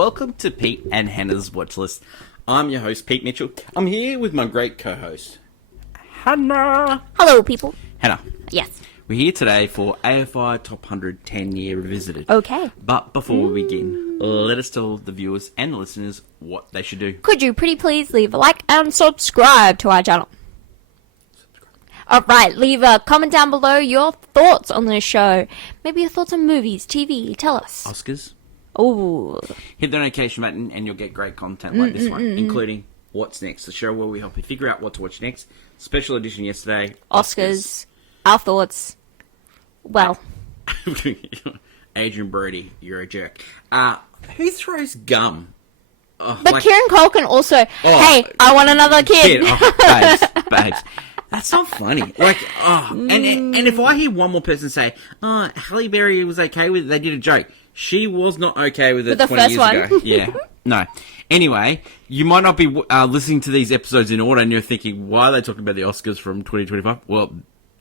welcome to Pete and Hannah's Watch List. I'm your host, Pete Mitchell. I'm here with my great co-host, Hannah. Hello, people. Hannah. Yes. We're here today for AFI Top 100 10-Year Revisited. Okay. But before we begin, let us tell the viewers and the listeners what they should do. Could you pretty please leave a like and subscribe to our channel? Alright, leave a comment down below your thoughts on this show. Maybe your thoughts on movies, TV, tell us. Oscars. Oh. Hit the notification button and you'll get great content like this one, including What's Next, the show where we help you figure out what to watch next. Special edition yesterday. Oscars. Our thoughts. Well. Adrian Brody, you're a jerk. Who throws gum? But Kieran Cole can also, hey, I want another kid. Babes. That's not funny. And if I hear one more person say, Halle Berry was okay with it, they did a joke. She was not okay with it 20 years ago. Yeah. No. Anyway, you might not be listening to these episodes in order and you're thinking, why are they talking about the Oscars from 2025? Well,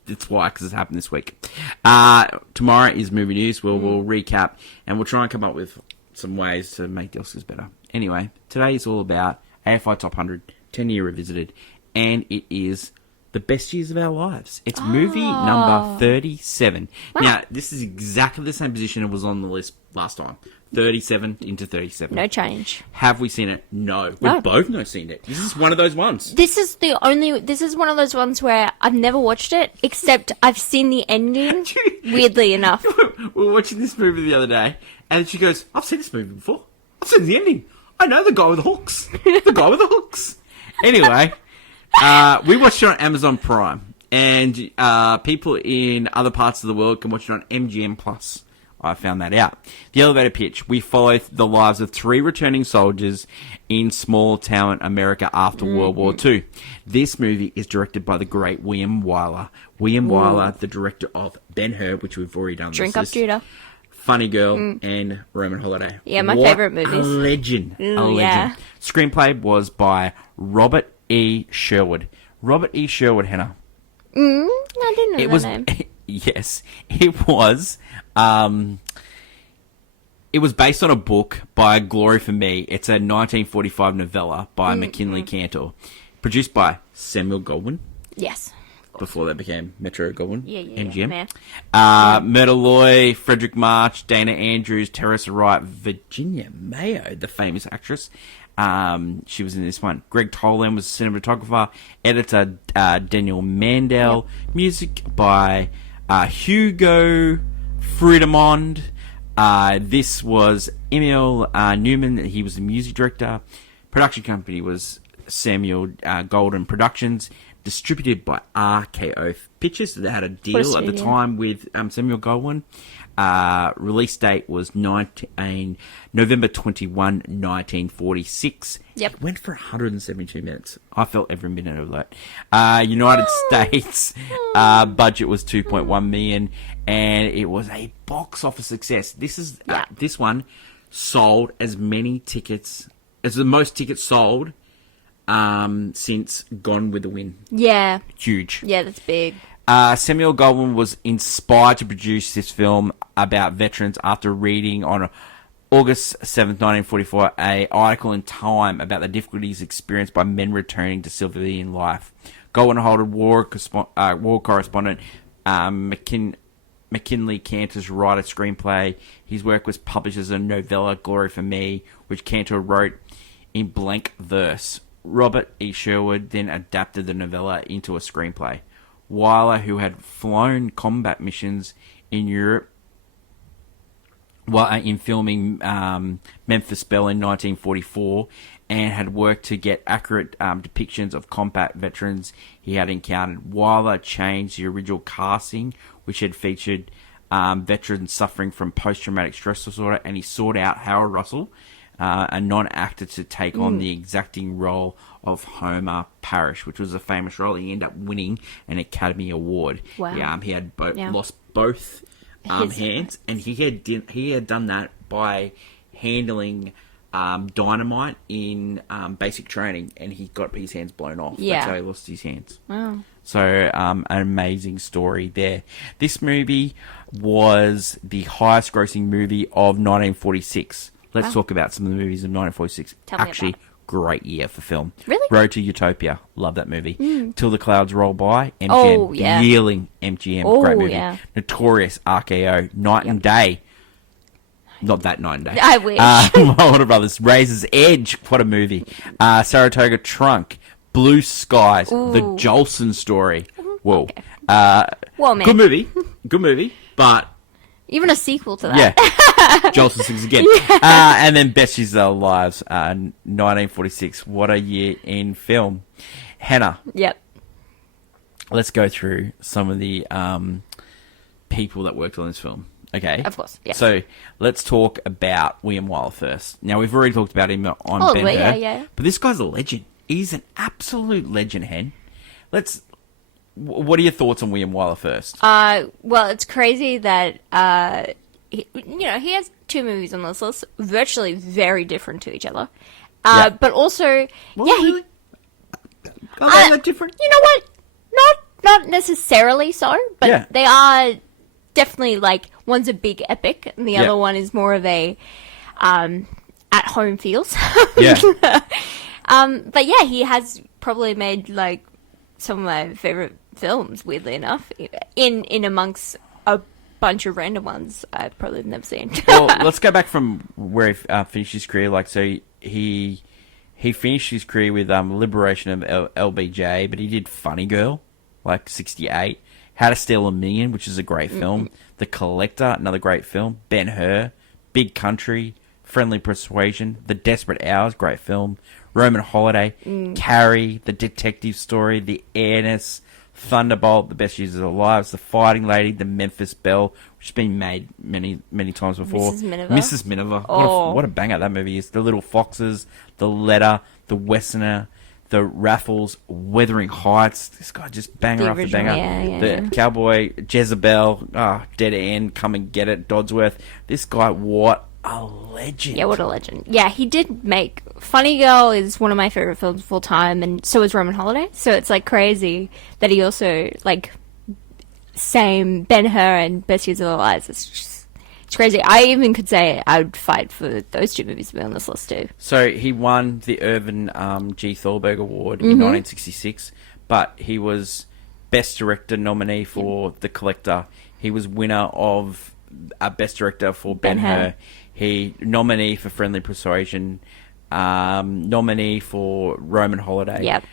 it's why, because it's happened this week. Tomorrow is movie news. We'll recap and we'll try and come up with some ways to make the Oscars better. Anyway, today is all about AFI Top 100, 10-Year Revisited, and it is the best years of our lives. It's movie number 37. Wow. Now, this is exactly the same position it was on the list last time. 37 into 37. No change. Have we seen it? No. We've both not seen it. This is one of those ones. This is one of those ones where I've never watched it, except I've seen the ending, weirdly enough. We were watching this movie the other day, and she goes, I've seen this movie before. I've seen the ending. I know the guy with the hooks. The guy with the hooks. Anyway, we watched it on Amazon Prime, and people in other parts of the world can watch it on MGM Plus. I found that out. The elevator pitch. We follow the lives of 3 returning soldiers in small town America after World War II. This movie is directed by the great William Wyler. William Wyler, the director of Ben-Hur, which we've already done. Drink Up Judah. Funny Girl and Roman Holiday. Yeah, my favourite movies. A legend. A legend. Yeah. Screenplay was by Robert E. Sherwood. Robert E. Sherwood, Hannah. I didn't know that name. Yes, it was. It was based on a book by Glory for Me. It's a 1945 novella by McKinley Cantor. Produced by Samuel Goldwyn. Yes. Before they became Metro Goldwyn. MGM. Myrtle Loy, Frederick March, Dana Andrews, Teresa Wright, Virginia Mayo, the famous actress. She was in this one. Greg Toland was a cinematographer. Editor Daniel Mandel. Music by Hugo Friedemann. This was Emil Newman. He was the music director. Production company was Samuel Golden Productions. Distributed by RKO Pictures. They had a deal at the time with Samuel Goldwyn. Release date was November 21, 1946. Yep. It went for 172 minutes. I felt every minute of that. United States budget was $2.1 million, and it was a box office success. This one sold as many tickets as the most tickets sold since Gone with the Wind. Yeah. Huge. Yeah, that's big. Samuel Goldwyn was inspired to produce this film about veterans after reading on August 7th, 1944, an article in Time about the difficulties experienced by men returning to civilian life. Goldwyn hired war correspondent McKinley Cantor to write a screenplay. His work was published as a novella, Glory for Me, which Cantor wrote in blank verse. Robert E. Sherwood then adapted the novella into a screenplay. Wyler, who had flown combat missions in Europe while in filming Memphis Belle in 1944, and had worked to get accurate depictions of combat veterans he had encountered. Wyler changed the original casting, which had featured veterans suffering from post-traumatic stress disorder, and he sought out Harold Russell, a non-actor, to take on the exacting role of Homer Parrish, which was a famous role. He ended up winning an Academy Award. Wow. He had lost both hands, and he had done that by handling dynamite in basic training, and he got his hands blown off. Yeah. That's how he lost his hands. Wow. So, an amazing story there. This movie was the highest grossing movie of 1946. Let's talk about some of the movies of 1946. Tell me Actually, about great year for film. Really? Road to Utopia. Love that movie. Till the Clouds Roll By. MGM. Oh, yeah. Dealing MGM. Oh, Great movie. yeah. Notorious. RKO. Night and Day. Not that Night and Day. I wish. Warner Brothers. Razor's Edge. What a movie. Saratoga Trunk. Blue Skies. The Jolson Story. Whoa. Okay. Well, man. Good movie. Good movie. But Even a sequel to that. yeah. Jolson sings again. And then Best Years of Our Lives, 1946. What a year in film. Hannah, Yep. let's go through some of the people that worked on this film. Okay? Of course, yeah. So, let's talk about William Wyler first. Now, we've already talked about him on Oh, Ben-Hur. yeah. But this guy's a legend. He's an absolute legend, Hen. What are your thoughts on William Wyler first? Well, it's crazy that he has two movies on this list, virtually very different to each other. Yeah. But also, Really? Are they that different? You know what? Not necessarily so, but Yeah. they are definitely like one's a big epic, and the Yeah. other one is more of a at home feels. Yeah. But yeah, he has probably made like some of my favorite films, weirdly enough, in amongst a bunch of random ones I've probably never seen. Well, let's go back from where he finished his career. Like, so he finished his career with Liberation of LBJ, but he did Funny Girl, like 1968. How to Steal a Million, which is a great film. The Collector, another great film. Ben-Hur, Big Country, Friendly Persuasion, The Desperate Hours, great film. Roman Holiday, Carrie, The Detective Story, The Airness, Thunderbolt, The Best Years of Our Lives, The Fighting Lady, The Memphis Belle, which has been made many, many times before. Mrs. Miniver. Oh. What a banger that movie is. The Little Foxes, The Letter, The Westerner, The Raffles, Wuthering Heights. This guy just banger The after original, banger. yeah. The Cowboy, Jezebel, Dead End, Come and Get It, Dodsworth. This guy, what a legend. Yeah, what a legend. Yeah, he did make... Funny Girl is one of my favorite films of all time, and so is Roman Holiday. So it's, like, crazy that he also, like, same Ben-Hur and Best Years of Our Lives. It's crazy. I even could say I would fight for those two movies to be on this list, too. So he won the Irvin G. Thorberg Award in 1966, but he was Best Director nominee for The Collector. He was winner of Best Director for Ben-Hur. He nominee for Friendly Persuasion, nominee for Roman Holiday, Yep.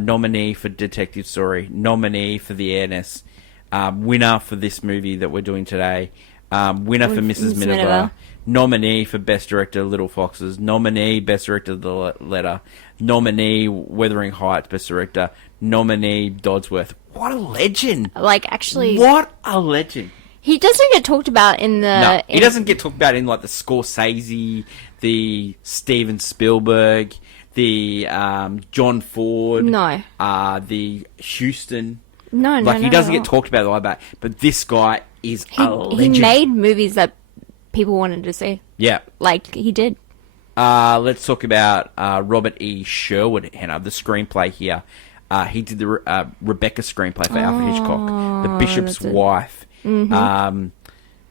Nominee for Detective Story, nominee for The Airness, winner for this movie that we're doing today, winner for Mrs. Miniver, nominee for Best Director Little Foxes, nominee Best Director The Letter, nominee Wuthering Heights Best Director, nominee Dodsworth. What a legend! Like, actually... What a legend! He doesn't get talked about in the... No, he doesn't get talked about in like the Scorsese, the Steven Spielberg, the John Ford, No. the Houston. No, Like he doesn't no. get talked about like that. But this guy is a legend. He made movies that people wanted to see. Yeah. Like, he did. Let's talk about Robert E. Sherwood, Hannah, the screenplay here. He did the Rebecca screenplay for Alfred Hitchcock, The Bishop's that's it. Wife.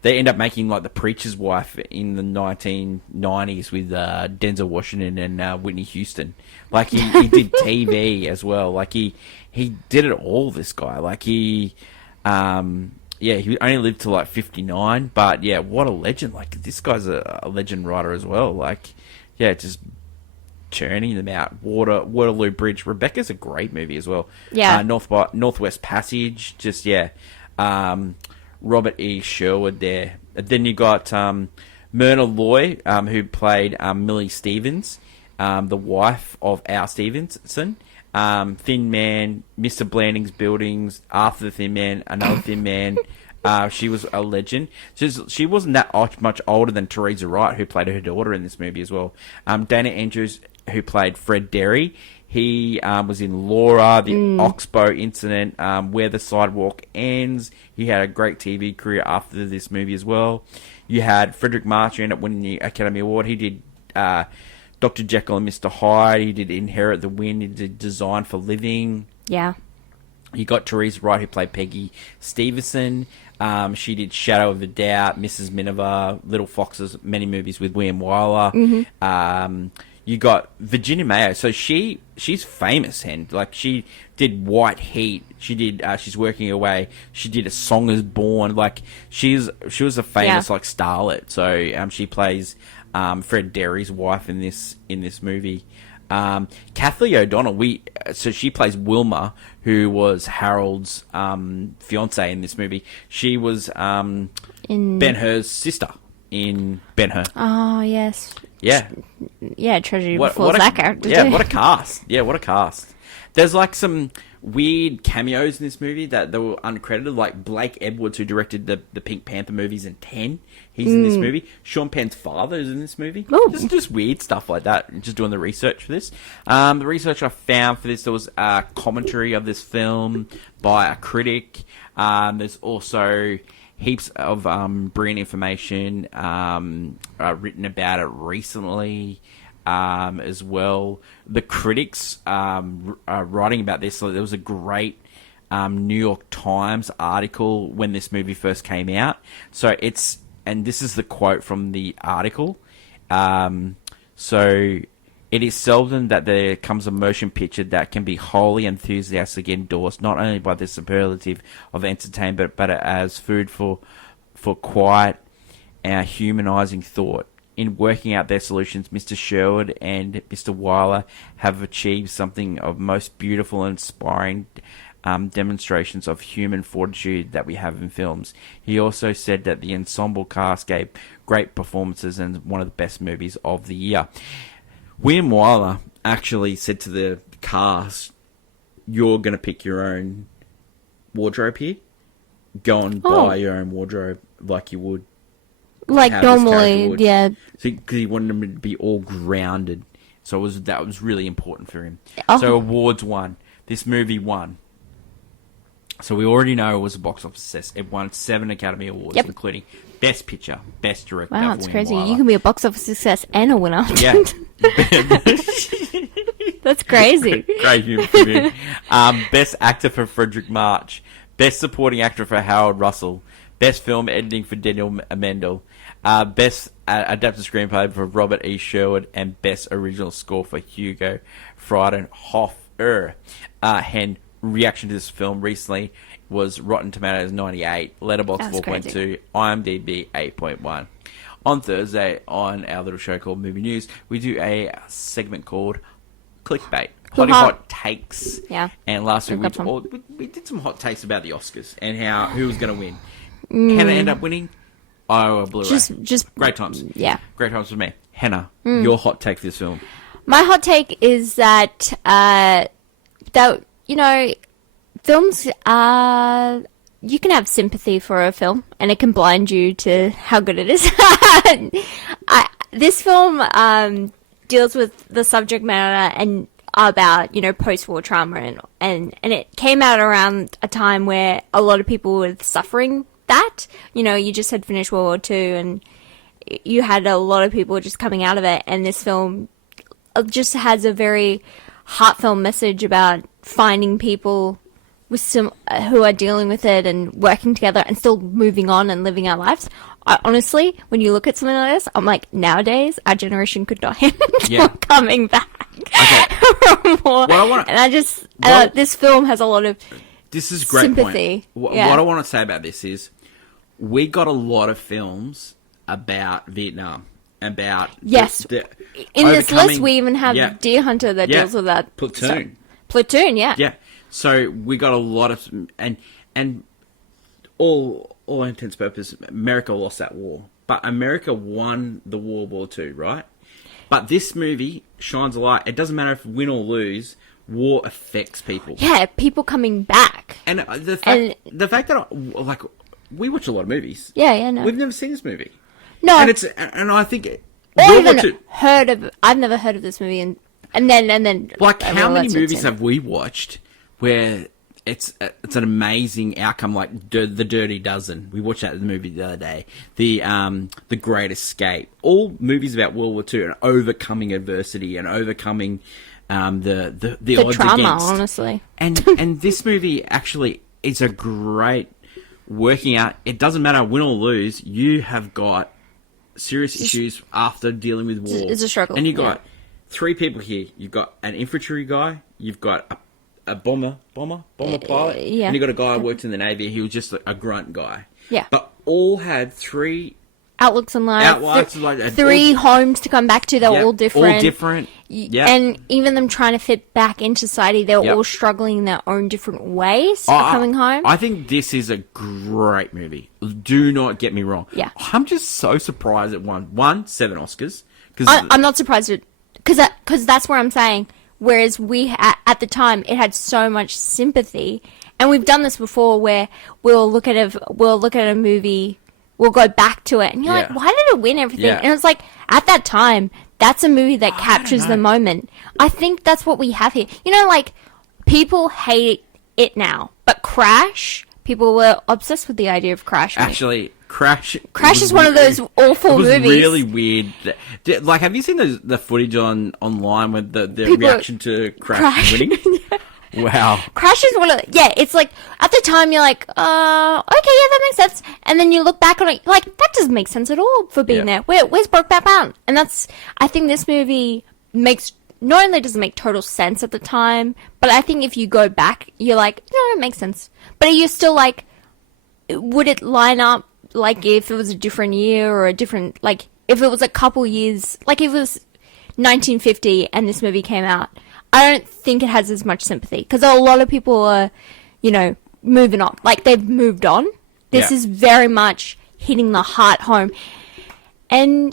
They end up making like The Preacher's Wife in the 1990s with Denzel Washington and Whitney Houston. Like he did TV as well. Like he did it all. This guy, like he only lived to like 59. But yeah, what a legend! Like this guy's a legend writer as well. Like yeah, just churning them out. Waterloo Bridge. Rebecca's a great movie as well. Yeah. Northwest Passage. Just yeah. Robert E. Sherwood there. Then you got Myrna Loy, who played Millie Stevens, the wife of Al Stevenson. Thin Man, Mr. Blanding's Buildings, Arthur the Thin Man, Another Thin Man. She was a legend. She wasn't that much older than Teresa Wright, who played her daughter in this movie as well. Dana Andrews, who played Fred Derry. He was in Laura, the Oxbow Incident, Where the Sidewalk Ends. He had a great TV career after this movie as well. You had Frederick March who ended up winning the Academy Award. He did Dr. Jekyll and Mr. Hyde. He did Inherit the Wind. He did Design for Living. Yeah. You got Therese Wright, who played Peggy Stevenson. She did Shadow of a Doubt, Mrs. Miniver, Little Foxes, many movies with William Wyler. You got Virginia Mayo, so she's famous, and like she did White Heat. She did She's Working Away. She did A Song Is Born. Like she was a famous like starlet. So she plays Fred Derry's wife in this movie. Kathleen O'Donnell, so she plays Wilma, who was Harold's fiance in this movie. She was In Ben-Hur's sister in Ben-Hur. Oh yes. Yeah. Yeah, Tragedy Before that character. Yeah, too. what a cast. Yeah, what a cast. There's like some weird cameos in this movie that were uncredited, like Blake Edwards, who directed the Pink Panther movies in 10. He's in this movie. Sean Penn's father is in this movie. Ooh. Just weird stuff like that. Just doing the research for this. The research I found for this, there was a commentary of this film by a critic. There's also heaps of brilliant information written about it recently as well. The critics writing about this, so there was a great New York Times article when this movie first came out. So and this is the quote from the article. So it is seldom that there comes a motion picture that can be wholly enthusiastically endorsed, not only by the superlative of entertainment, but as food for quiet and humanizing thought. In working out their solutions, Mr. Sherwood and Mr. Wyler have achieved something of most beautiful and inspiring demonstrations of human fortitude that we have in films. He also said that the ensemble cast gave great performances and one of the best movies of the year. William Wyler actually said to the cast, "You're going to pick your own wardrobe here. Go and buy your own wardrobe like you would. Like how this character normally, would." yeah. Because he wanted them to be all grounded. So that was really important for him. Oh. So awards won. This movie won. So we already know it was a box office success. It won 7 Academy Awards, Yep. including Best Picture, Best Director. Wow, it's William crazy. Wyler. You can be a box office success and a winner. Yeah. That's crazy. Great human for me. Best Actor for Frederick March. Best Supporting Actor for Harold Russell. Best Film Editing for Daniel Amendel. Best Adapted Screenplay for Robert E. Sherwood. And Best Original Score for Hugo Friedenhofer. And reaction to this film recently was Rotten Tomatoes 98, Letterboxd That's 4.2, IMDb 8.1. On Thursday, on our little show called Movie News, we do a segment called Clickbait. Hot takes. Yeah. And last week We've got we did some hot takes about the Oscars and who was going to win. Hannah ended up winning. Oh, Blu-ray. Just Great times. Yeah. Great times for me. Hannah, your hot take for this film. My hot take is that films are. You can have sympathy for a film, and it can blind you to how good it is. This film deals with the subject matter and about post-war trauma, and it came out around a time where a lot of people were suffering that. You just had finished World War II, and you had a lot of people just coming out of it, and this film just has a very heartfelt message about finding people with some who are dealing with it and working together and still moving on and living our lives. Honestly, when you look at something like this, I'm like, nowadays our generation could not handle coming back. Okay. More. This film has a lot of this is great sympathy. Point. What I want to say about this is we got a lot of films about Vietnam. About yes. In this list, we even have Deer Hunter that deals with that. Platoon, yeah. Yeah. So we got a lot of and all intents and purposes, America lost that war, but America won the World War II, right? But this movie shines a light. It doesn't matter if win or lose. War affects people. Yeah, people coming back. And the fact that we watch a lot of movies. Yeah, no. We've never seen this movie. No, and I think I've never heard of this movie, and then like how many movies have we watched where it's an amazing outcome, like The Dirty Dozen. We watched that movie the other day. The Great Escape. All movies about World War II and overcoming adversity and overcoming the The odds trauma, against. honestly. And this movie actually is a great working out. It doesn't matter win or lose. You have got serious issues after dealing with war. It's a struggle. And you've got three people here. You've got an infantry guy. You've got a bomber pilot. Yeah. And you've got a guy who worked in the Navy. He was just a grunt guy. Yeah. But all had three outlooks in life. Three all, homes to come back to. They're all different. All different. Yeah. And even them trying to fit back into society, they're all struggling in their own different ways of coming home. I think this is a great movie. Do not get me wrong. Yeah. I'm just so surprised it won 7 Oscars. I'm not surprised because that's where I'm saying. Whereas at the time, it had so much sympathy, and we've done this before, where we'll look at a movie, we'll go back to it, and you're like, why did it win everything? Yeah. And it's like, at that time, that's a movie that captures the moment. I think that's what we have here. You know, like, people hate it now, but Crash, people were obsessed with the idea of Crash. Actually, Crash is one of those awful movies. It was really weird. Like, have you seen the footage online with the reaction to Crash winning? Wow. Crash is one of it's like, at the time you're like, okay, yeah, that makes sense. And then you look back on it, like, that doesn't make sense at all for being there. Where's Brokeback Mountain? And I think this movie not only does it make total sense at the time, but I think if you go back, you're like, no, it makes sense. But you're still like, would it line up, like, if it was a different year or a different, like, if it was a couple years, like, if it was 1950 and this movie came out, I don't think it has as much sympathy because a lot of people are, moving on. Like, they've moved on. This is very much hitting the heart home. And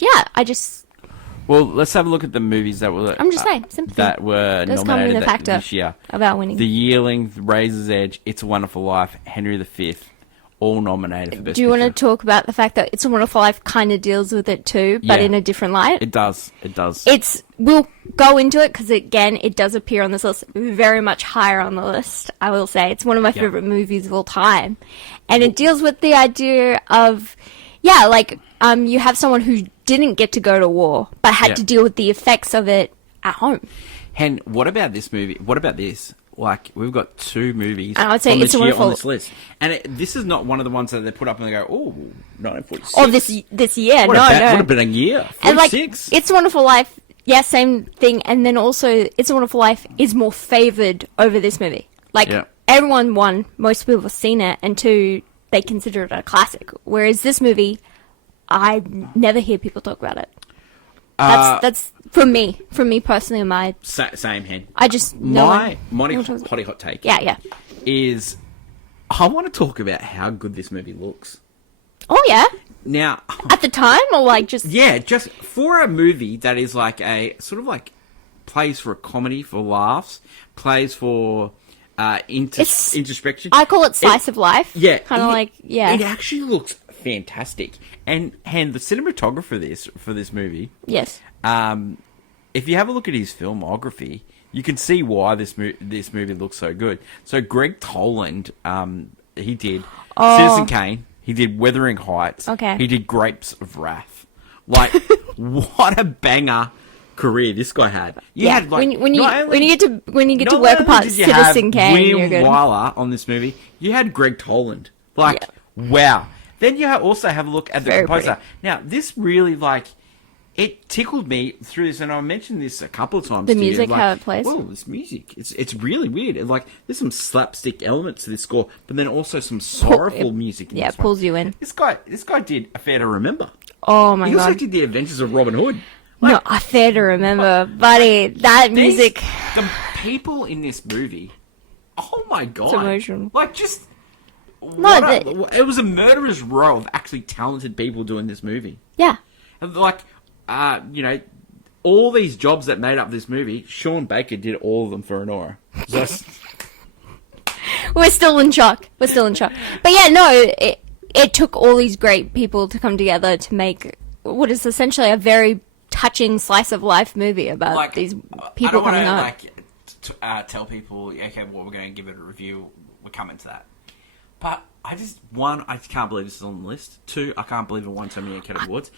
well, let's have a look at the movies that were. I'm just saying, sympathy. That were nominated this year. About winning. The Yearling, Razor's Edge, It's a Wonderful Life, Henry V, all nominated for Best Do you want to Picture. talk about the fact that It's a Wonderful Life kind of deals with it too, but in a different light? It does. We'll go into it because, again, it does appear on this list, very much higher on the list, I will say. It's one of my favorite movies of all time. And it deals with the idea of, you have someone who didn't get to go to war, but had to deal with the effects of it at home. And what about this movie? What about this? Like, we've got 2 movies and I would say on it's on this list. And this is not one of the ones that they put up and they go, 1946. Oh, this year. What have been a year? 46. And, like, It's a Wonderful Life, same thing. And then also, It's a Wonderful Life is more favoured over this movie. Like, everyone, one, most people have seen it, and 2, they consider it a classic. Whereas this movie, I never hear people talk about it. That's for me personally. My same hand. I just my hot take. Is I want to talk about how good this movie looks. Oh yeah. Now, at the time, or like just just for a movie that is like a sort of like plays for a comedy for laughs, plays for introspection. I call it slice of life. Yeah, kind of It actually looks fantastic, and the cinematographer for this movie. Yes. If you have a look at his filmography, you can see why this movie looks so good. So Greg Toland, he did Citizen Kane. He did Wuthering Heights. Okay. He did Grapes of Wrath. Like, what a banger career this guy had. Had, like, when you get to work apart Citizen Kane, you're good. Wyler on this movie. You had Greg Toland. Like, wow. Then you also have a look at the composer. Pretty. Now, this really, like, it tickled me through this, and I mentioned this a couple of times. The music, how it plays. Whoa, this music. It's really weird. And, like, there's some slapstick elements to this score, but then also some sorrowful music. It pulls you in. This guy did A Fair to Remember. Oh, my God. He also did The Adventures of Robin Hood. Like, no, A Fair to Remember. Buddy, that music. The people in this movie, oh, my God. It's emotional. Like, just... it was a murderer's row of actually talented people doing this movie. Yeah. Like, all these jobs that made up this movie, Sean Baker did all of them for Honora. We're still in shock. But yeah, no, it took all these great people to come together to make what is essentially a very touching slice of life movie about these people coming home. Tell people, okay, well, we're going to give it a review. We're coming to that. But I can't believe this is on the list. 2, I can't believe it won so many Academy Awards.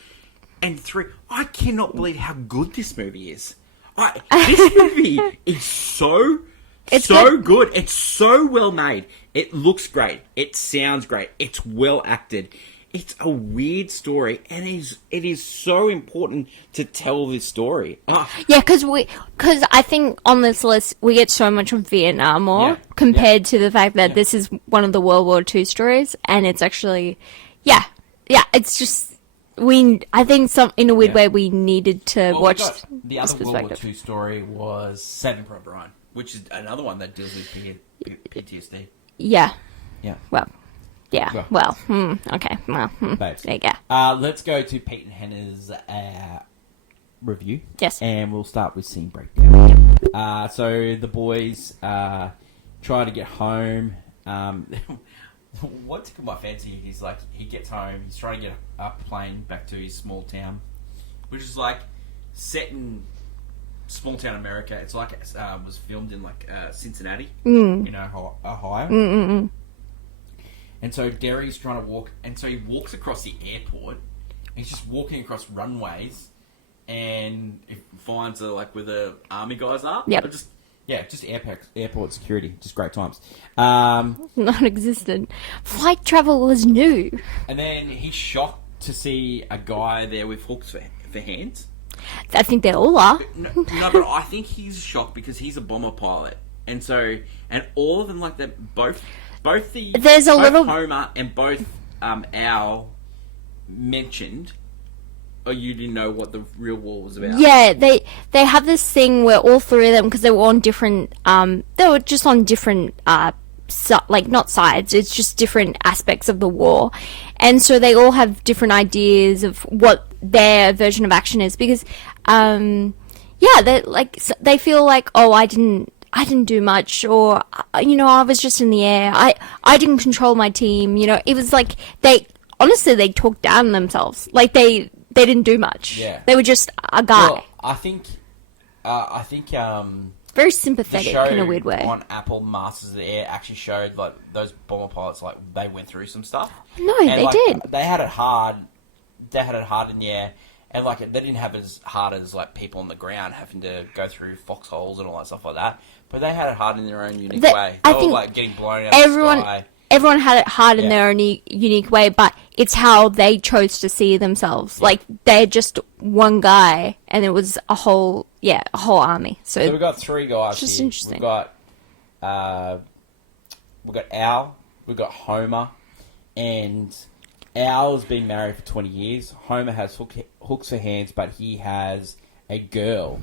And 3, I cannot believe how good this movie is. This movie is so good. It's so well made. It looks great. It sounds great. It's well acted. It's a weird story, and it is so important to tell this story. Yeah, because I think on this list we get so much of Vietnam War compared to the fact that this is one of the World War II stories, and it's actually, it's just I think in a weird way we needed to watch the other World War II story was Saving Private Ryan, which is another one that deals with PTSD. Yeah. Yeah. Well. Yeah, well, okay, well, there you go. Let's go to Pete and Hannah's review. Yes. And we'll start with scene breakdown. So the boys try to get home. What took my fancy is like he gets home, he's trying to get a plane back to his small town, which is like set in small town America. It's like it was filmed in like Cincinnati, in Ohio. And so Derry's trying to walk, and so he walks across the airport. He's just walking across runways, and he finds like where the army guys are. Yep. Just airport security. Just great times. Non-existent. Flight travel was new. And then he's shocked to see a guy there with hooks for hands. I think they all are. No, but I think he's shocked because he's a bomber pilot, and all of them like that both Homer and both Al mentioned, or you didn't know what the real war was about. Yeah, they have this thing where all three of them, because they were on different, they were just on different, not sides, it's just different aspects of the war. And so they all have different ideas of what their version of action is, because, they feel like, oh, I didn't do much, or, I was just in the air. I didn't control my team. It was like they talked down on themselves. Like they didn't do much. Yeah. They were just a guy. Well, I think very sympathetic in a weird way. On Apple Masters of the Air actually showed like those bomber pilots, like they went through some stuff. No, they did. They had it hard. They had it hard in the air. And, like, they didn't have it as hard as, like, people on the ground having to go through foxholes and all that stuff like that. But they had it hard in their own unique way. They were, like, getting blown out of the sky. Everyone had it hard in their own unique way, but it's how they chose to see themselves. Yeah. Like, they're just one guy, and it was a whole army. So we've got three guys just here. Interesting. We've got Al, we've got Homer, and Al's been married for 20 years. Homer has hooks for hands, but he has a girl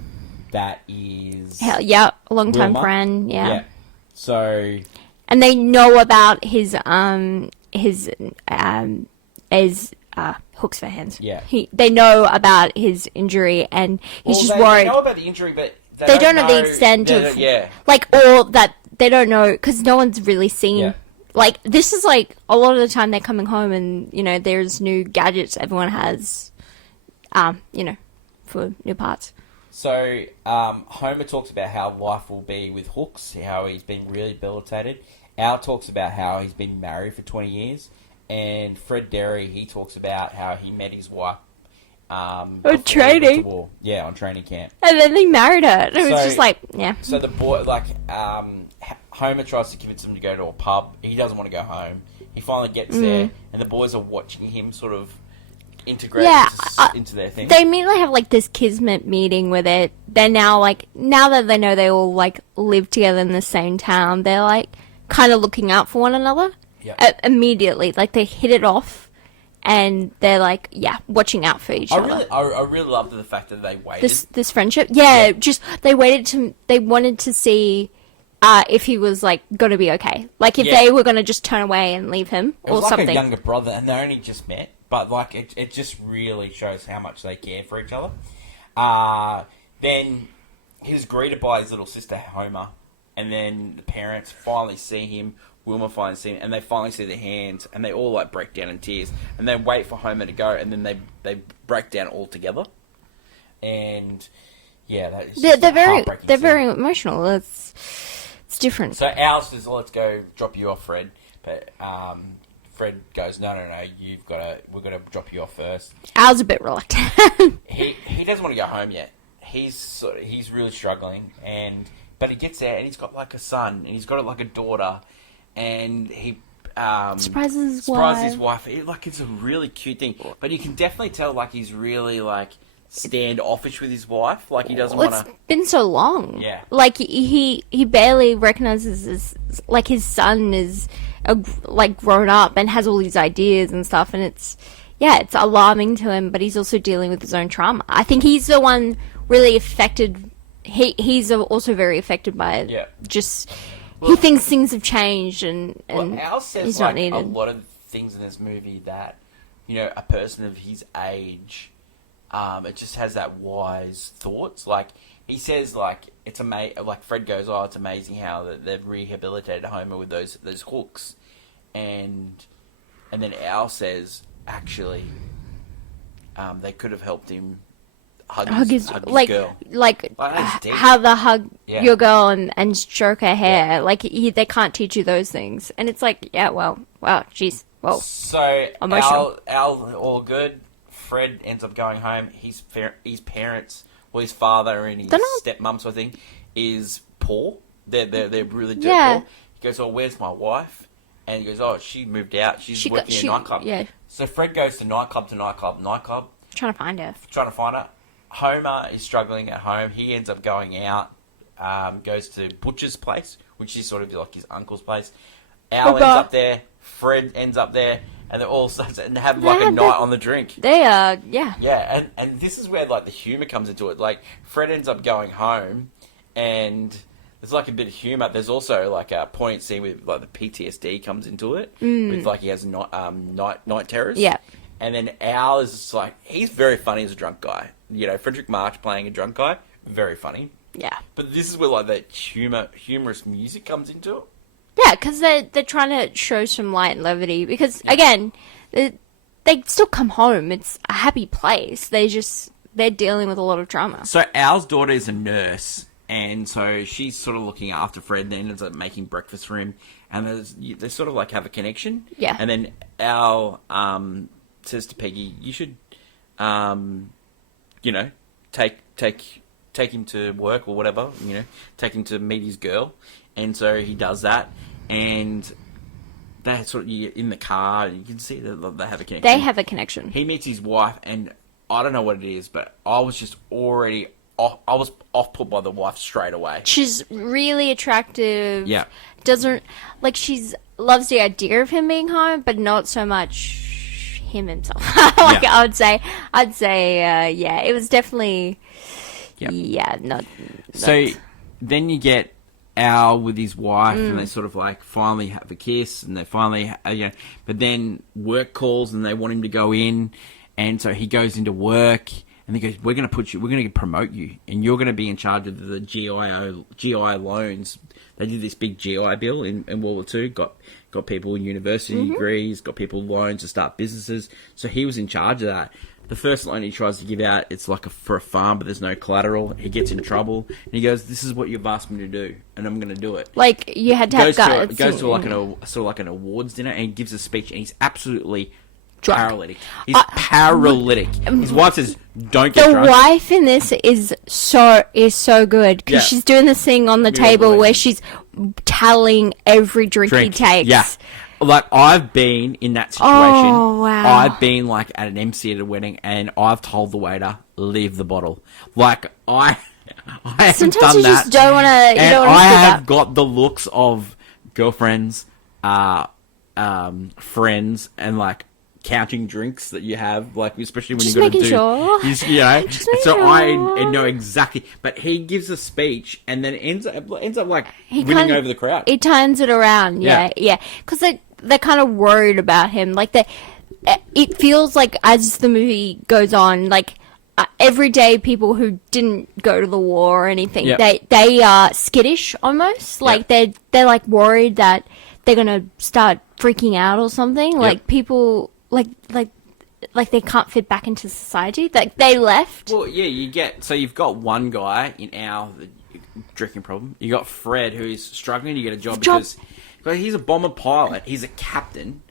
that is... a long-time friend, yeah. So... And they know about his hooks for hands. Yeah. They know about his injury, and he's just worried. They know about the injury, but they don't know the extent of... Like, or that they don't know, because no one's really seen... Yeah. Like, this is like, a lot of the time they're coming home and, there's new gadgets everyone has, for new parts. So, Homer talks about how life will be with hooks, how he's been rehabilitated. Al talks about how he's been married for 20 years. And Fred Derry, he talks about how he met his wife, on training. Yeah, on training camp. And then they married her. And it was just like, yeah. So the boy, Homer tries to convince him to go to a pub. He doesn't want to go home. He finally gets there, and the boys are watching him sort of integrate into their thing. They immediately have like this kismet meeting where they're now like, now that they know they all like live together in the same town, they're like kind of looking out for one another. Yep. Immediately. Like they hit it off, and they're like, watching out for each other. I really loved the fact that they waited. This friendship. Just they wanted to see if he was like going to be okay. Like if they were going to just turn away and leave him it was or like something. A younger brother, and they only just met, but like it just really shows how much they care for each other. Then he's greeted by his little sister Homer, and then the parents finally see him. Wilma finally see him, and they finally see their hands, and they all like break down in tears, and they wait for Homer to go, and then they break down all together. And that is they're very emotional. It's different. So Al says, "Let's go drop you off, Fred." But Fred goes, "No, we're gonna drop you off first." Al's a bit reluctant. He doesn't want to go home yet. he's really struggling, but he gets there and he's got like a son and he's got like a daughter, and he surprises his wife. It's a really cute thing, but you can definitely tell like he's really like standoffish with his wife. Like he doesn't want to. It's been so long. Yeah. Like he barely recognizes his son is like grown up and has all these ideas and stuff, and it's alarming to him. But he's also dealing with his own trauma. I think he's the one really affected. He's also very affected by it. Yeah. Just he thinks things have changed and Al says he's like not needed. a lot of things in this movie that a person of his age. It just has that wise thoughts. Like he says, like it's like Fred goes, "Oh, it's amazing how they've rehabilitated Homer with those hooks," and then Al says, "Actually, they could have helped him hug his girl, like that's deep. how to hug Yeah. your girl and stroke her hair. Yeah. Like they can't teach you those things, and it's like, yeah, wow, jeez, whoa." So Emotional. Al, all good. Fred ends up going home. His parents, or his father and his stepmom, sort of thing, is poor. They're really dirt poor. He goes, "Oh, where's my wife?" And he goes, "Oh, she moved out. She's working in a nightclub." Yeah. So Fred goes to nightclub, Trying to find her. trying to find her. Homer is struggling at home. He ends up going out, goes to Butcher's place, which is sort of like his uncle's place. Al ends up there. Fred ends up there. And they're all and have like a night on the drink. They are, yeah. Yeah, and this is where like the humour comes into it. Like Fred ends up going home, and there's like a bit of humour. There's also like a poignant scene with like the PTSD comes into it, with like he has night terrors. Yeah. And then Al is just like he's very funny as a drunk guy. Frederick March playing a drunk guy, very funny. Yeah. But this is where like that humorous music comes into it. Yeah, because they're trying to show some light and levity. Because again, they still come home. It's a happy place. They're dealing with a lot of trauma. So Al's daughter is a nurse, and so she's sort of looking after Fred. And then ends up making breakfast for him, and they sort of like have a connection. Yeah. And then Al says to Peggy, "You should, take him to work or whatever. Take him to meet his girl." And so he does that, and they sort of in the car. You can see that they have a connection. They have a connection. He meets his wife, and I don't know what it is, but I was just already off. I was off put by the wife straight away. She's really attractive. Yeah, doesn't like loves the idea of him being home, but not so much him himself. I'd say, yeah, it was definitely, not. So then you get Al with his wife, and they sort of like finally have a kiss, and they finally, but then work calls and they want him to go in, and so he goes into work, and they go, we're going to promote you, and you're going to be in charge of the GI loans. They did this big GI bill in World War II, got people university degrees, got people loans to start businesses, so he was in charge of that. The first loan he tries to give out, it's like for a farm, but there's no collateral. He gets in trouble, and he goes, "This is what you've asked me to do, and I'm going to do it." Like you had to have guts. Goes to like an awards dinner, and he gives a speech, and he's absolutely drunk. paralytic. He's paralytic. His wife says, "Don't get drunk." The wife in this is so good because she's doing this thing on the table where she's tallying every drink he takes. Yeah. Like, I've been in that situation. Oh, wow. I've been, like, at an MC at a wedding, and I've told the waiter, leave the bottle. Like, I have Sometimes done you that. just don't want to. And I have got the looks of girlfriends, friends, and, like, counting drinks that you have, like, especially when just you've got to do... making sure. Just so sure. I know exactly. But he gives a speech and then ends up like, winning over the crowd. He turns it around, yeah. Because they're kind of worried about him. Like, it feels like as the movie goes on, like, everyday people who didn't go to the war or anything, they are skittish almost. Like, they're like worried that they're going to start freaking out or something. Like, people... Like they can't fit back into society. Like they left. Well, yeah, you've got one guy in our drinking problem. You got Fred who's struggling to get a job because he's a bomber pilot. He's a captain,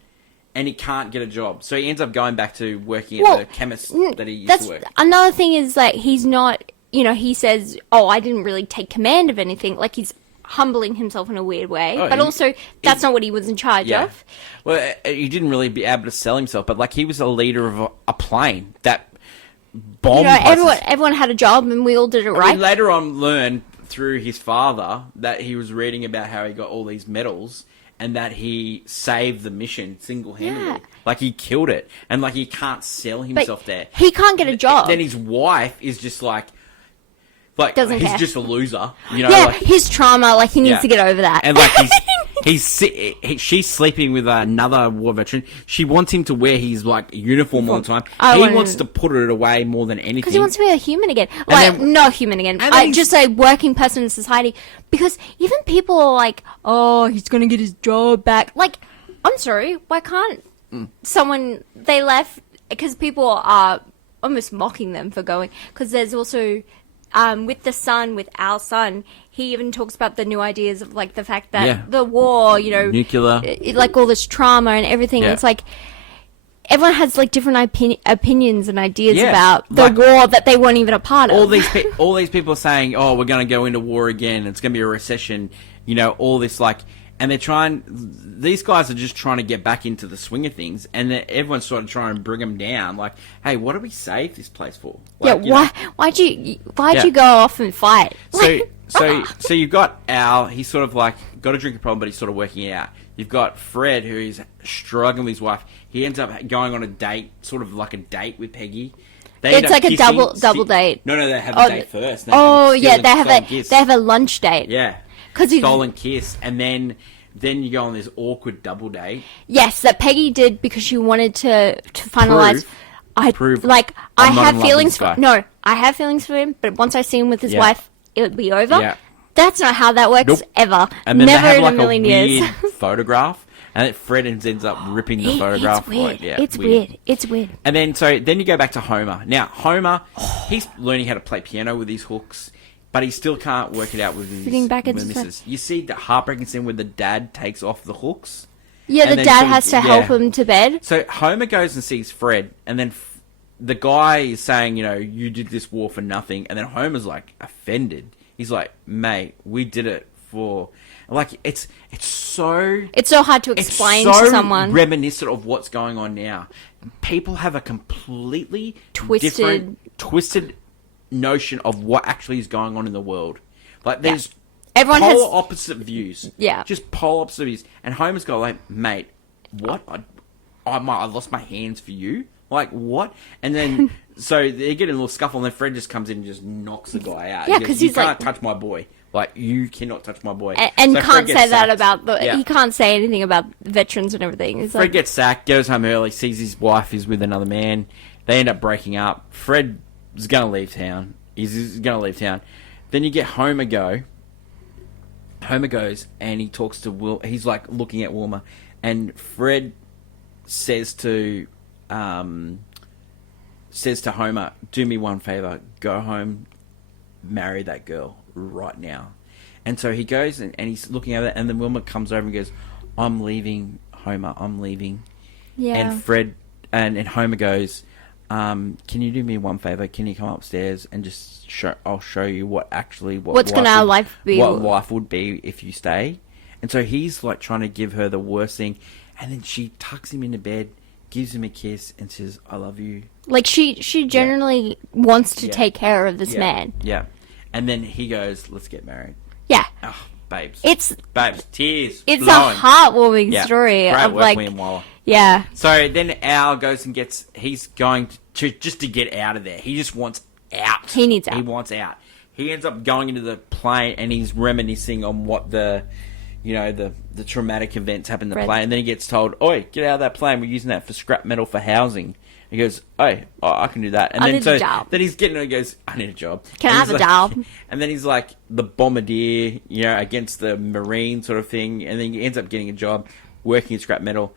and he can't get a job. So he ends up going back to working at the chemist that he used to work. Another thing is that he's not he says, "Oh, I didn't really take command of anything." Like he's humbling himself in a weird way, but also that's not what he was in charge of. Well, he didn't really be able to sell himself, but like he was a leader of a plane that bombed. Everyone had a job, and we all did it right. We later on learned through his father that he was reading about how he got all these medals and that he saved the mission single-handedly. Yeah. Like he killed it, and like he can't sell himself there. He can't get a job. Then his wife is just like Doesn't he's care. just a loser, his trauma, like he needs to get over that. And like she's sleeping with another war veteran. She wants him to wear his like uniform all the time. He wants to put it away more than anything because he wants to be a human again. Like not human again. Just a working person in society. Because even people are like, "Oh, he's gonna get his job back." Like, I'm sorry, why can't someone? They left because people are almost mocking them for going. Because there's also. With our son, he even talks about the new ideas of like the fact that the war, nuclear, like all this trauma and everything. It's like everyone has like different opinions and ideas about the war that they weren't even a part of. All these people are saying, "Oh, we're going to go into war again. It's going to be a recession." All this like. And these guys are just trying to get back into the swing of things, and everyone's sort of trying to bring them down. Like, hey, what do we save this place for? Like, why'd you go off and fight? So you've got Al. He's sort of like got a drinking problem, but he's sort of working it out. You've got Fred, who is struggling with his wife. He ends up going on a date, sort of like a date with Peggy. It's like a double date. No, they have a date first. They have a lunch date. Yeah. Stolen kiss, and then you go on this awkward double date. Yes, that Peggy did because she wanted to finalize. I have feelings for I have feelings for him, but once I see him with his wife, it would be over. Yeah. That's not how that works ever. And then never they have in like a million years. Photograph, and Fred ends up ripping the photograph. It's weird. It's weird. It's weird. And then you go back to Homer. Now Homer, he's learning how to play piano with his hooks. But he still can't work it out with his missus. You see the heartbreaking scene where the dad takes off the hooks? Yeah, the dad has to help him to bed. So Homer goes and sees Fred, and then the guy is saying, you did this war for nothing. And then Homer's like offended. He's like, mate, we did it for... Like, it's so hard to explain to someone. Reminiscent of what's going on now. People have a completely twisted notion of what actually is going on in the world. Like there's polar opposite views. Yeah. Just polar opposite views. And Homer's got like, mate, what? I lost my hands for you? Like, what? And then, so they get in a little scuffle, and then Fred just comes in and just knocks the guy out. Yeah, because you can't touch my boy. Like, you cannot touch my boy. And so can't say that about he can't say anything about veterans and everything. Fred gets sacked, goes home early, sees his wife is with another man. They end up breaking up. Fred is going to leave town. He's going to leave town. Then you get Homer go. Homer goes and he talks to Will. He's like looking at Wilma, and Fred says to Homer, "Do me one favor. Go home, marry that girl right now." And so he goes and he's looking at it, and then Wilma comes over and goes, "I'm leaving, Homer. I'm leaving." Yeah. And Fred and Homer goes, "Can you do me one favor? Can you come upstairs and just I'll show you what's gonna our life be? What life would be if you stay." And so he's like trying to give her the worst thing, and then she tucks him into bed, gives him a kiss, and says, "I love you." Like she genuinely wants to take care of this man. Yeah. And then he goes, "Let's get married." Yeah. Oh, babes. Babes, tears. It's blowing. A heartwarming story Great of work, like William Waller. Yeah. So then Al goes and he's going to just to get out of there. He just wants out. He needs out. He wants out. He ends up going into the plane and he's reminiscing on what the traumatic events happened in the plane. And then he gets told, "Oi, get out of that plane. We're using that for scrap metal for housing." He goes, "Oh, I can do that." And I need a job. Then he's getting, he goes, "I need a job. Can I have a job?" And then he's like the bombardier, against the Marine sort of thing. And then he ends up getting a job working in scrap metal.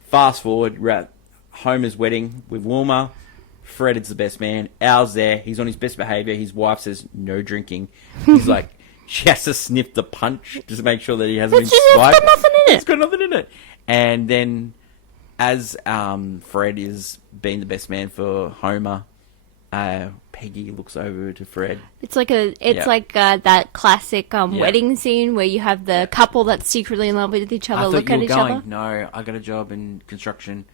Fast forward, we're at Homer's wedding with Wilma. Fred is the best man. Al's there. He's on his best behaviour. His wife says no drinking. He's like, she has to sniff the punch just to make sure that he hasn't been swiped. It's got nothing in it. It's got nothing in it. And then as Fred is being the best man for Homer, Peggy looks over to Fred. It's like that classic wedding scene where you have the couple that's secretly in love with each other look at each other. No, I got a job in construction,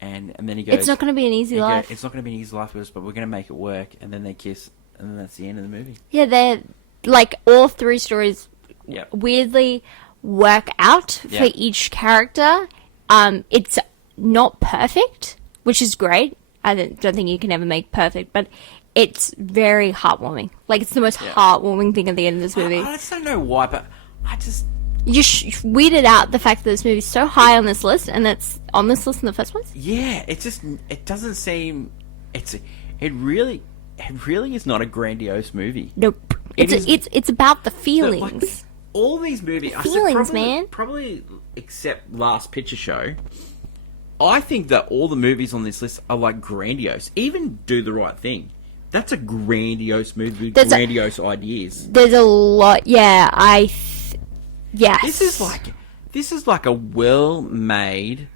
and then he goes, it's not going to be an easy life. It's not going to be an easy life for us, but we're going to make it work. And then they kiss, and then that's the end of the movie. Yeah, they're like all three stories Yeah. weirdly work out for each character. It's not perfect, which is great. I don't think you can ever make perfect, but it's very heartwarming. Like, it's the most heartwarming thing at the end of this movie. I just don't know why, but I just... You weirded out the fact that this movie's so high on this list, and it's on this list in the first place? Yeah, it doesn't seem... It really is not a grandiose movie. Nope. It's about the feelings. Like, all these movies... Feelings, man. Probably except Last Picture Show... I think that all the movies on this list are like grandiose. Even Do the Right Thing. That's a grandiose movie with grandiose ideas. There's a lot. Yeah, yes. This is like a well-made,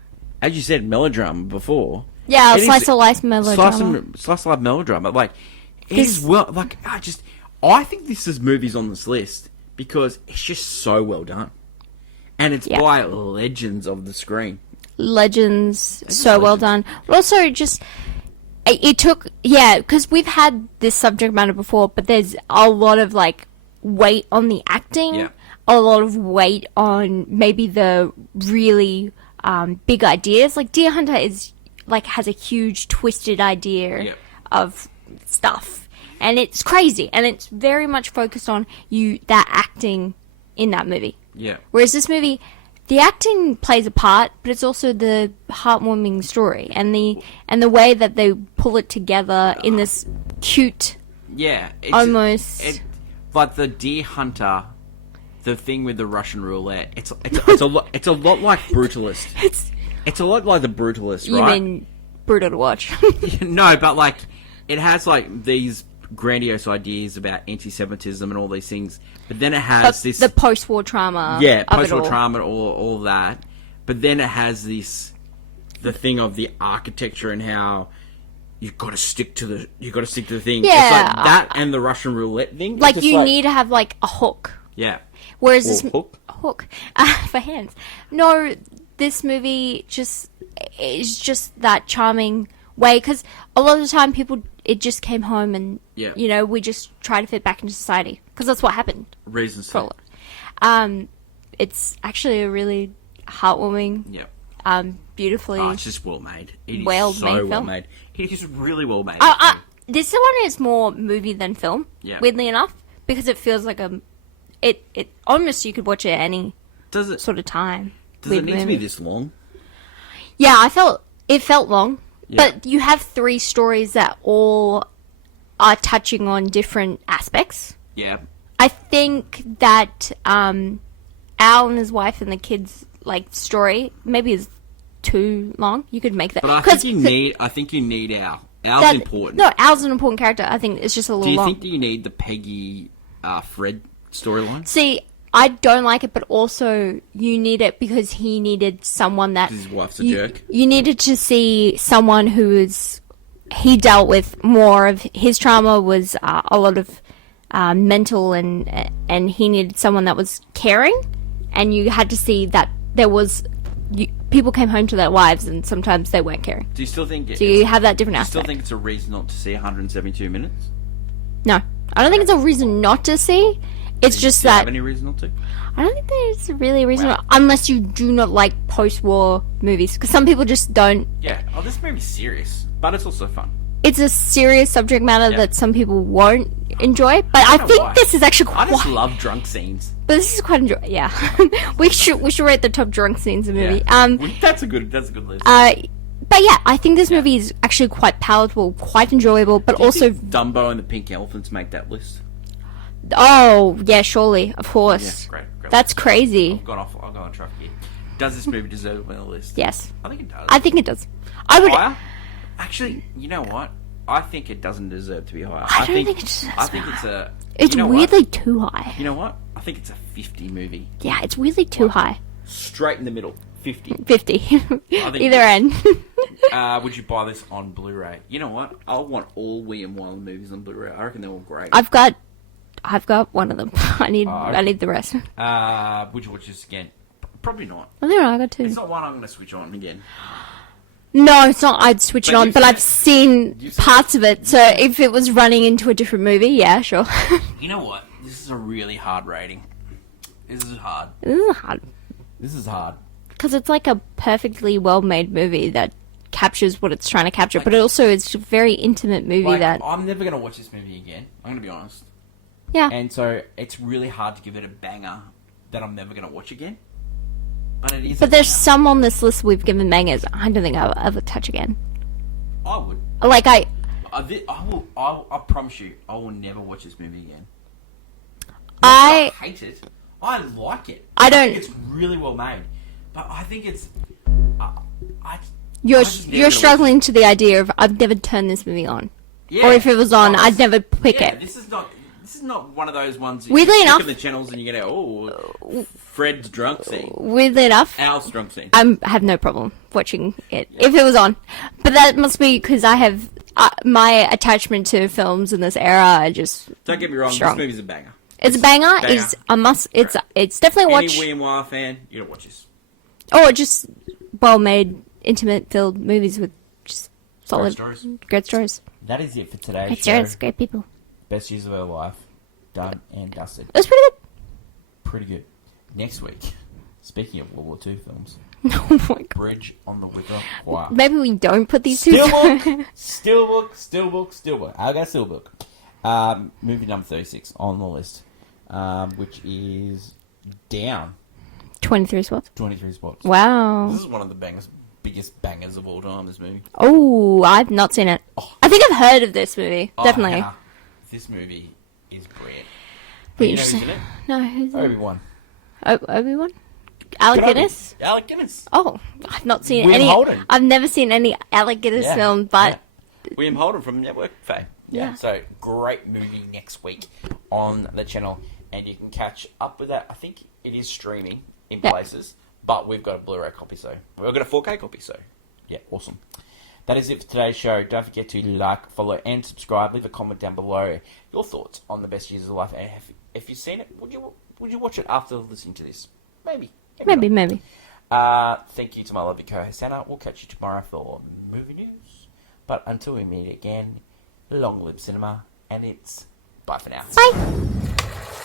as you said, melodrama before. Yeah, slice of life melodrama. Slice of life melodrama. Like, it is well. Like, I think this is movies on this list because it's just so well done, and it's by legends of the screen. Legends, well done. But also, just it took because we've had this subject matter before, but there's a lot of like weight on the acting, a lot of weight on maybe the really big ideas. Like Deer Hunter is like has a huge twisted idea of stuff, and it's crazy, and it's very much focused on that acting in that movie. Yeah. Whereas this movie, the acting plays a part, but it's also the heartwarming story and the way that they pull it together in this cute, almost like the Deer Hunter, the thing with the Russian roulette. It's a lot like Brutalist. It's a lot like the Brutalist, right? You mean brutal to watch? No, but like it has like these grandiose ideas about anti-Semitism and all these things, but then it has the post-war trauma. Yeah, post-war trauma and all that. But then it has the thing of the architecture and how you've got to stick to the thing. Yeah, it's like that and the Russian roulette thing. Like you need to have like a hook. Yeah. Whereas this hook for hands. No, this movie is just that charming way, because a lot of the time it just came home and we just try to fit back into society because that's what happened. Reasons for it's actually a really heartwarming, beautifully. Oh, it's just well made. It is well made. It is really well made. This one is more movie than film. Yeah. Weirdly enough, because it feels like it almost you could watch it at any sort of time. Does it need to be this long? Yeah, it felt long. Yeah. But you have three stories that all are touching on different aspects. Yeah. I think that Al and his wife and the kids story maybe is too long. You could make that. But I think you need Al. Al's important. No, Al's an important character. I think it's just a little long. Do you think that you need the Peggy Fred storyline? See, I don't like it, but also you need it because he needed someone that... His wife's a jerk. You needed to see someone he dealt with more of his trauma was a lot of mental and he needed someone that was caring, and you had to see that there was... people came home to their wives and sometimes they weren't caring. Do you still think... So you have that different aspect. Do you still think it's a reason not to see 172 minutes? No. I don't think it's a reason not to see. It's just that... Do you have any reason not to? I don't think there's really a reason... Wow. Unless you do not like post-war movies. Because some people just don't... Yeah. Oh, this movie's serious. But it's also fun. It's a serious subject matter that some people won't enjoy. But I think this is actually quite... I just love drunk scenes. But this is quite enjoyable. Yeah. we should rate the top drunk scenes in the movie. That's a good list. But yeah, I think this movie is actually quite palatable, quite enjoyable, but also... Dumbo and the Pink Elephants make that list? Oh, yeah, surely. Of course. Yeah, great. That's crazy. I've gone on track here. Does this movie deserve to be on the list? Yes. I think it does. I think it does. I would... Higher? Actually, you know what? I think it doesn't deserve to be higher. I don't think it deserves I think it's a... It's weirdly too high. You know what? I think it's a 50 movie. Yeah, it's weirdly too high. Straight in the middle. 50. 50. Either end. Would you buy this on Blu-ray? You know what? I want all William Wyler movies on Blu-ray. I reckon they're all great. I've got one of them. I need the rest. Would you watch this again? Probably not. Well, there I got two. It's not one I'm going to switch on again. No, it's not. I'd switch it on, but I've seen parts of it. So if it was running into a different movie, yeah, sure. You know what? This is a really hard rating. This is hard. This is hard. Because it's like a perfectly well-made movie that captures what it's trying to capture, but it also is a very intimate movie that... I'm never going to watch this movie again. I'm going to be honest. Yeah. And so it's really hard to give it a banger that I'm never going to watch again. But it is. But there's some on this list we've given bangers I don't think I'll ever touch again. I would. Like, I promise you, I will never watch this movie again. I hate it. I like it. I don't... think it's really well made. But I think it's... You're struggling to the idea of I've never turned this movie on. Yeah. Or if it was on, I'd never pick it. This is not one of those ones Weirdly you enough, click on the channels and you get Fred's drunk scene. Weirdly enough, Al's drunk scene. I have no problem watching it if it was on. But that must be because I have my attachment to films in this era. I just don't get me wrong. strong. This movie's a banger. It's a banger. It's a must. It's definitely a watch. Any William Wyler fan, you don't watch this. Or just well-made, intimate-filled movies with just solid, great stories. That is it for today's Great show. stories, great people. Best years of our life, done and dusted. It was pretty good. Pretty good. Next week, speaking of World War II films, Oh my god. Bridge on the River Kwai. Maybe we don't put these two. Steelbook. I got Steelbook. Movie number 36 on the list, which is down 23 spots. 23 spots. Wow. This is one of the biggest bangers of all time, this movie. Oh, I've not seen it. Oh. I think I've heard of this movie. Definitely. Hannah, this movie is brilliant. Be You know who's interesting. in it? No, who's in it? Obi-Wan. Obi-Wan? Alec Good Guinness? Alec Guinness. Oh, I've not seen William any. Holden. I've never seen any Alec Guinness film, but William Holden from Network fame. Yeah. So great movie next week on the channel, and you can catch up with that. I think it is streaming in places, but we've got a Blu-ray copy, so we've got a 4K copy. So yeah, awesome. That is it for today's show. Don't forget to like, follow, and subscribe. Leave a comment down below your thoughts on the best years of life, and if you've seen it, would you watch it after listening to this? Maybe. maybe. Thank you to my lovely co-host Hannah. We'll catch you tomorrow for movie news. But until we meet again, long live cinema, and it's bye for now. Bye.